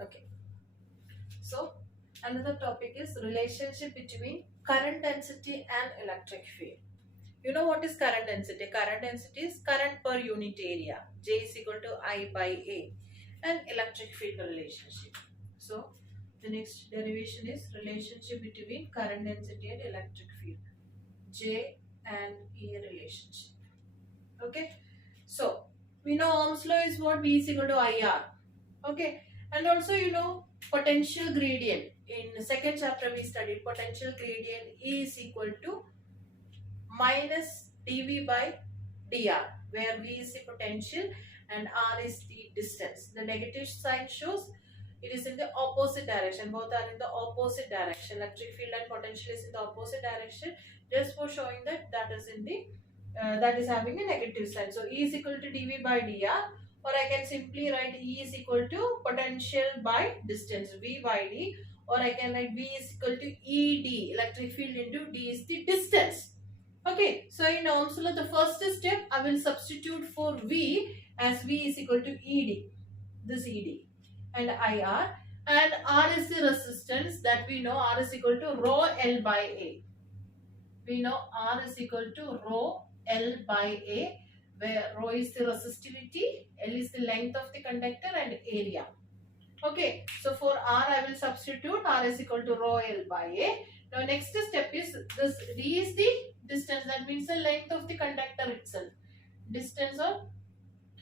Okay. So another topic is relationship between current density and electric field. You know what is current density? Current density is current per unit area. J is equal to I by A. And electric field relationship. So the next derivation is relationship between current density and electric field. J and E relationship. Okay. So we know Ohm's law is what? V is equal to IR. Okay. And also you know potential gradient. In the second chapter we studied potential gradient E is equal to minus dV by dr, where V is the potential and R is the distance. The negative sign shows it is in the opposite direction. Both are in the opposite direction. Electric field and potential is in the opposite direction. Just for showing that that is in the that is having a negative sign. So E is equal to dV by dr, or I can simply write E is equal to potential by distance, V by d, or I can write V is equal to ED, electric field into D is the distance. Okay, so in Ohm's law, the first step I will substitute for V as V is equal to ED, this ED, and IR, and R is the resistance that we know R is equal to rho L by A. We know R is equal to rho L by A, where rho is the resistivity, L is the length of the conductor, and area. Okay, so for R I will substitute R is equal to rho L by A. Now next step is this D is the distance, that means the length of the conductor itself. Distance or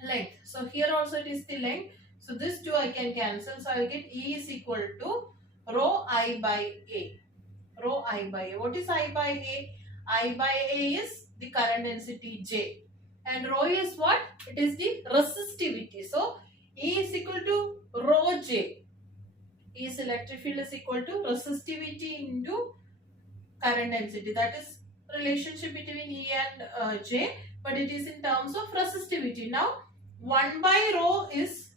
length. So here also it is the length. So this two I can cancel. So I will get E is equal to rho I by A. Rho I by A. What is I by A? I by A is the current density J. And rho is what? It is the resistivity. So E is equal to rho J. E's electric field is equal to resistivity into current density. That is relationship between E and J, but it is in terms of resistivity. Now 1 by rho is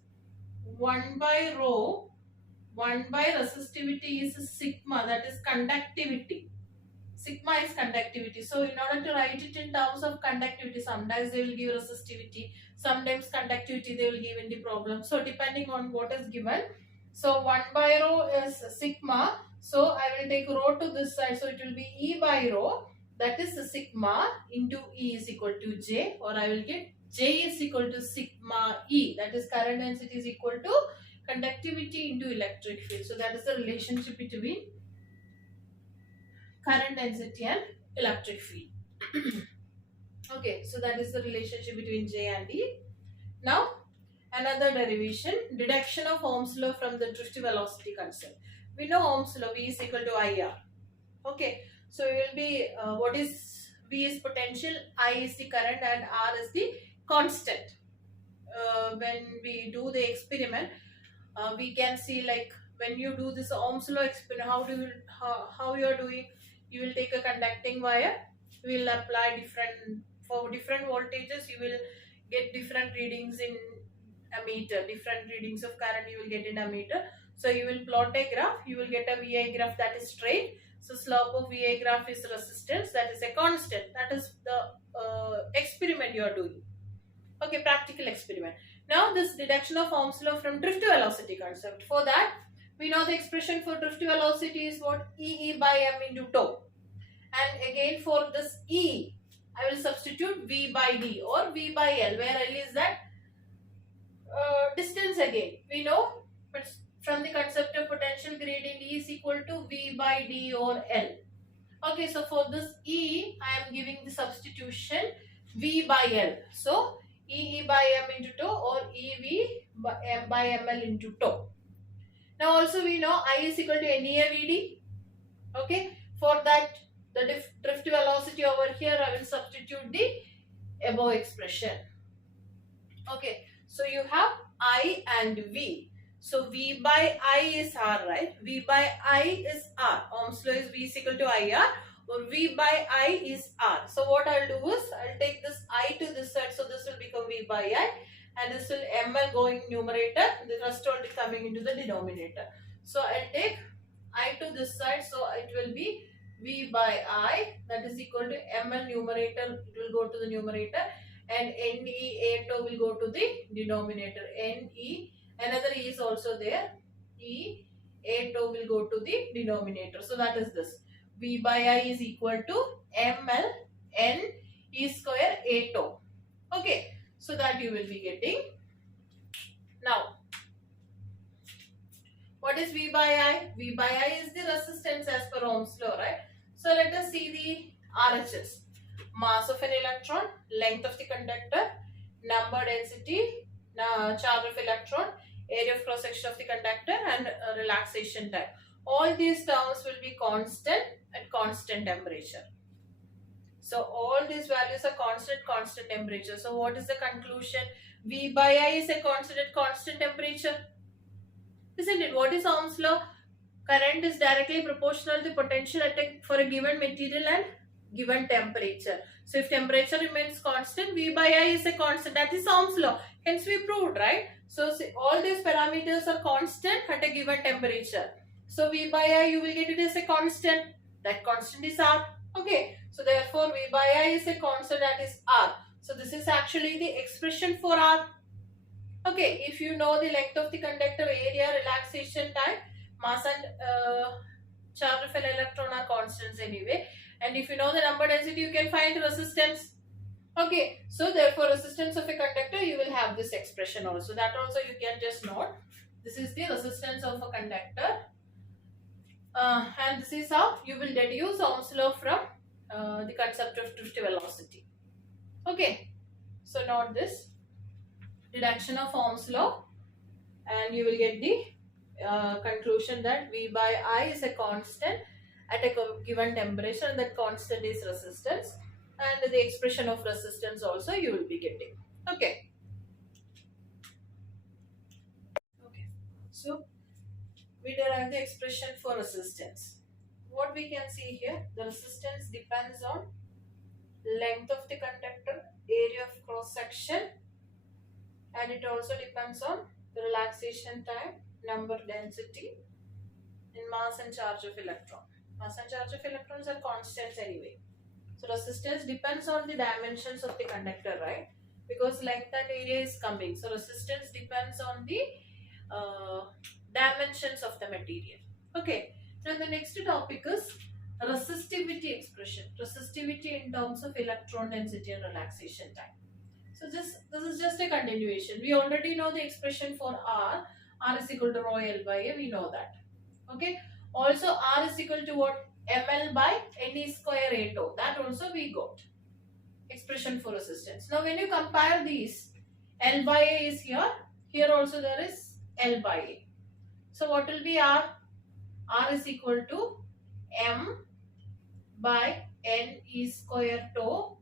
1 by rho, 1 by resistivity is sigma, that is conductivity. Sigma is conductivity. So in order to write it in terms of conductivity, sometimes they will give resistivity, sometimes conductivity they will give in the problem. So depending on what is given. So 1 by rho is sigma. So I will take rho to this side. So it will be E by rho. That is sigma into E is equal to J, or I will get J is equal to sigma E. That is current density is equal to conductivity into electric field. So that is the relationship between current density and electric field. Okay, so that is the relationship between J and E. Now another derivation, deduction of Ohm's law from the drift velocity concept. We know Ohm's law, V is equal to IR. Okay, so it will be what is V is potential, I is the current, and R is the constant. When we do the experiment, we can see like when you do this Ohm's law experiment, how you are doing. You will take a conducting wire. We will apply for different voltages. You will get different readings in a meter. Different readings of current you will get in a meter. So you will plot a graph. You will get a VI graph that is straight. So slope of VI graph is resistance. That is a constant. That is the experiment you are doing. Okay, practical experiment. Now this deduction of Ohm's law from drift velocity concept. For that, we know the expression for drift velocity is what? E by m into tau. And again for this E, I will substitute V by D or V by L, where L is that distance again. We know, but from the concept of potential gradient, E is equal to V by D or L. Okay, so for this E, I am giving the substitution V by L. So E by m into tau or EV by ml into tau. Now also we know I is equal to NEAVD. Okay, for that the drift velocity over here I will substitute the above expression. Okay, so you have I and V. So V by I is R, right? V by I is R. Ohm's law is V is equal to IR, or V by I is R. So what I'll do is I'll take this I to this side, so this will become V by I, and this will ml going numerator, the rest will be coming into the denominator. So I'll take I to this side, so it will be V by I, that is equal to ml numerator, it will go to the numerator, and NE A tau will go to the denominator. NE, another E is also there. E, A tau will go to the denominator. So that is this. V by I is equal to ml n E square A tau. Okay, so that you will be getting. Now, what is V by I? V by I is the resistance as per Ohm's law, right? So let us see the RHS. Mass of an electron, length of the conductor, number density, charge of electron, area of cross section of the conductor, and relaxation time. All these terms will be constant at constant temperature. So all these values are constant temperature. So what is the conclusion? V by I is a constant at constant temperature. Isn't it? What is Ohm's law? Current is directly proportional to potential at for a given material and given temperature. So if temperature remains constant, V by I is a constant. That is Ohm's law. Hence we proved, right? So see, all these parameters are constant at a given temperature. So V by I, you will get it as a constant. That constant is R. Okay. So therefore V by I is a constant, that is R. So this is actually the expression for R. Okay. If you know the length of the conductor, area, relaxation time, mass and charge of an electron are constants anyway. And if you know the number density, you can find resistance. Okay, so therefore resistance of a conductor, you will have this expression also. That also you can just note. This is the resistance of a conductor. And this is how you will deduce Ohm's law from the concept of drift velocity. Okay, so note this. Deduction of Ohm's law, and you will get the conclusion that V by I is a constant at a given temperature, and that constant is resistance, and the expression of resistance also you will be getting. Okay. So we derive the expression for resistance. What we can see here, the resistance depends on length of the conductor, area of cross section, and it also depends on the relaxation time, number density, and mass and charge of electron. Mass and charge of electrons are constants anyway. So resistance depends on the dimensions of the conductor, right? Because length and area is coming. So resistance depends on the dimensions of the material. Okay. Now the next topic is resistivity expression. Resistivity in terms of electron density and relaxation time. So this is just a continuation. We already know the expression for R. R is equal to rho L by A. We know that. Okay. Also R is equal to what? ml by Ne square A tau. That also we got. Expression for resistance. Now when you compare these, L by A is here. Here also there is L by A. So what will be R? R is equal to M by Ne square tau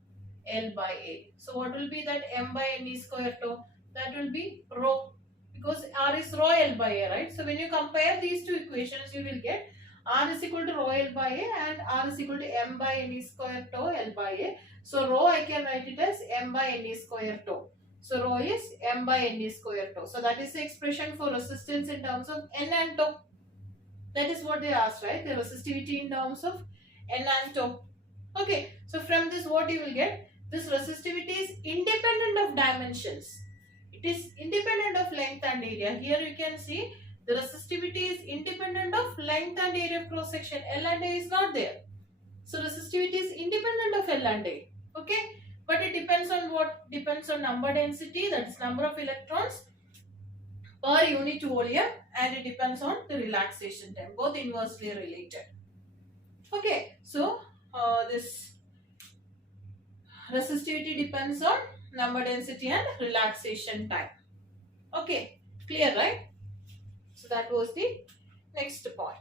L by A. So what will be that M by Ne square tau? That will be rho, because R is rho L by A, right? So when you compare these two equations, you will get R is equal to rho L by A and R is equal to M by Ne square tau L by A. So rho I can write it as M by Ne square tau. So rho is M by Ne square tau. So that is the expression for resistance in terms of N and tau. That is what they asked, right? The resistivity in terms of N and tau. Okay. So from this what you will get? This resistivity is independent of dimensions. It is independent of length and area. Here you can see the resistivity is independent of length and area of cross section. L and A is not there. So resistivity is independent of L and A. Okay. But it depends on what? Depends on number density, that is number of electrons per unit volume, and it depends on the relaxation time. Both inversely related. Okay. So this resistivity depends on number density and relaxation time. Okay. Clear, right? So that was the next point.